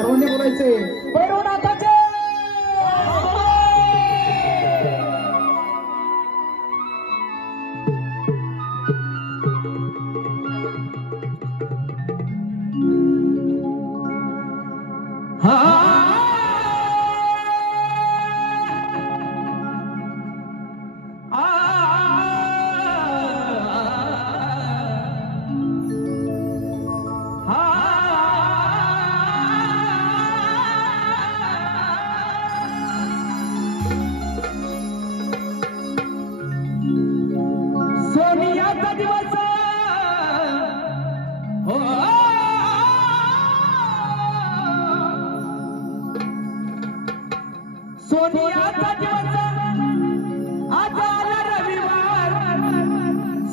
सर्वांनी बोलायचे भैरवनाथाचे सोनियाचा दिवस आज आला रविवार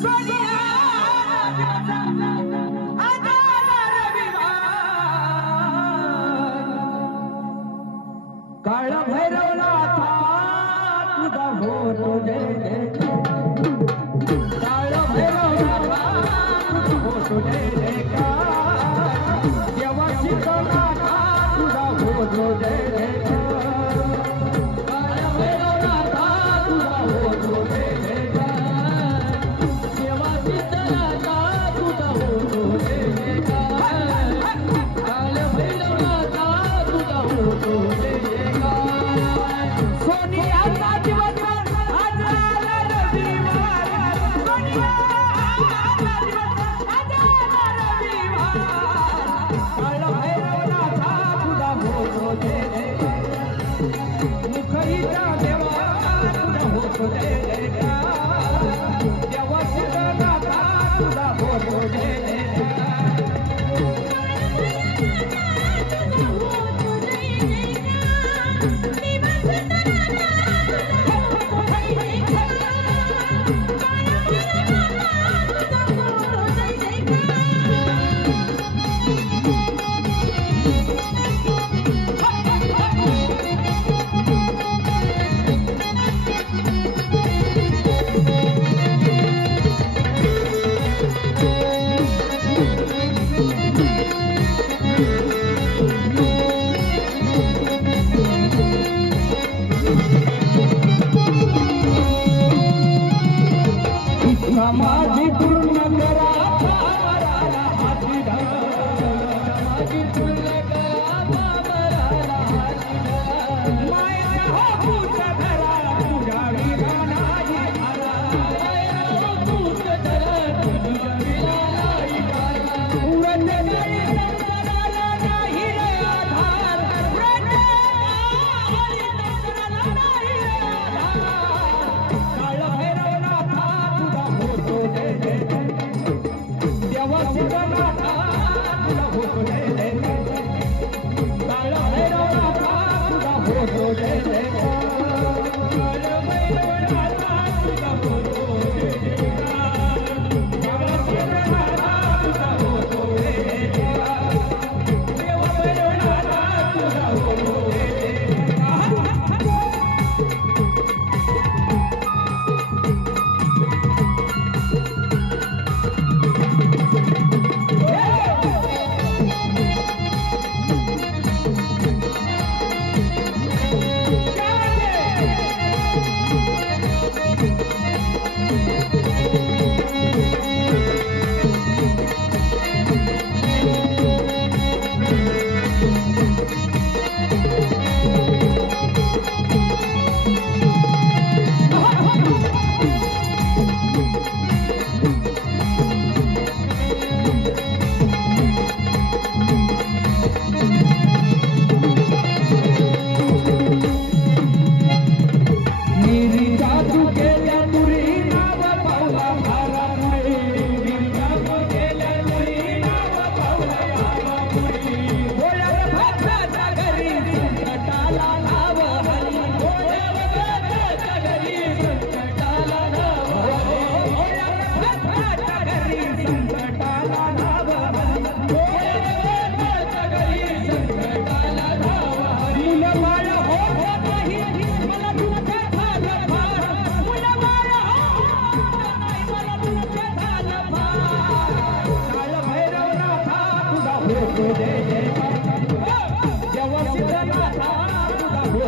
सोनियाचा दिवस आज आला रविवार काळ भैरवनाथा तुझा होतो जय जय काळ भैरवनाथा तुझा होतो जय जयकार देवाची नाथा तुझा होतो जय जयकार काळ भैरवनाथा तुझा होतो जय जयकार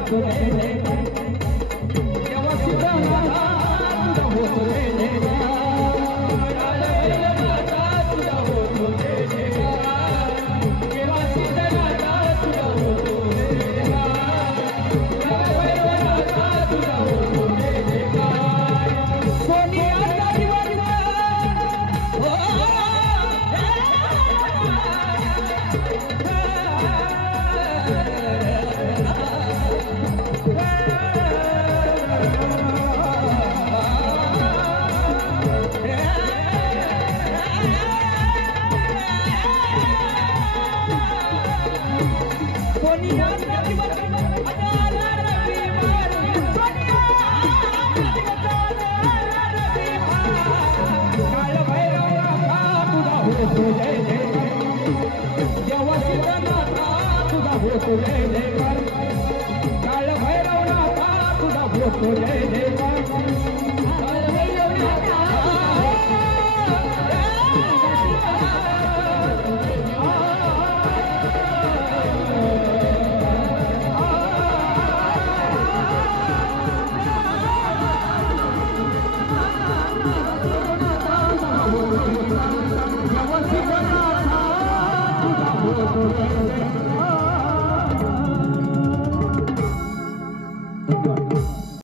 होतो जय जयकार देवा सिद्धनाथा तुझा होतो जय जयकार काळभैरवनाथा तुझा होतो जय जयकार देवा सिद्धनाथा तुझा होतो जय जयकार काळभैरवनाथा तुझा होतो जय जयकार सोनियाचा दिवस हो होतो जय जयकार काळभैरवनाथा तुझा होतो जय जयकार काळभैरवनाथा तुझा होतो जय जयकार